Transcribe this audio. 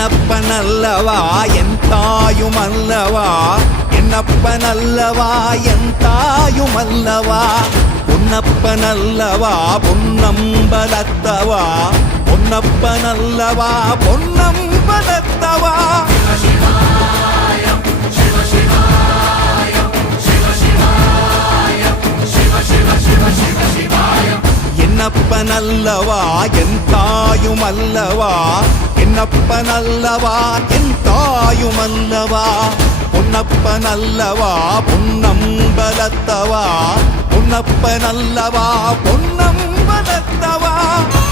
என்னப்பனல்லவா என் தாயுமல்லவா, என்னப்பனல்லவா என் தாயுமல்லவா, பொன்னப்பனல்லவா பொன்னம்பலத்தவா, பொன்னப்பனல்லவா பொன்னம்பலத்தவா. என்னப்பனல்லவா என் தாயுமல்லவா, என்னப்பனல்லவா என் தாயுமல்லவா, பொன்னப்பனல்லவா பொன்னம்பலத்தவா, பொன்னப்பனல்லவா பொன்னம்பலத்தவா.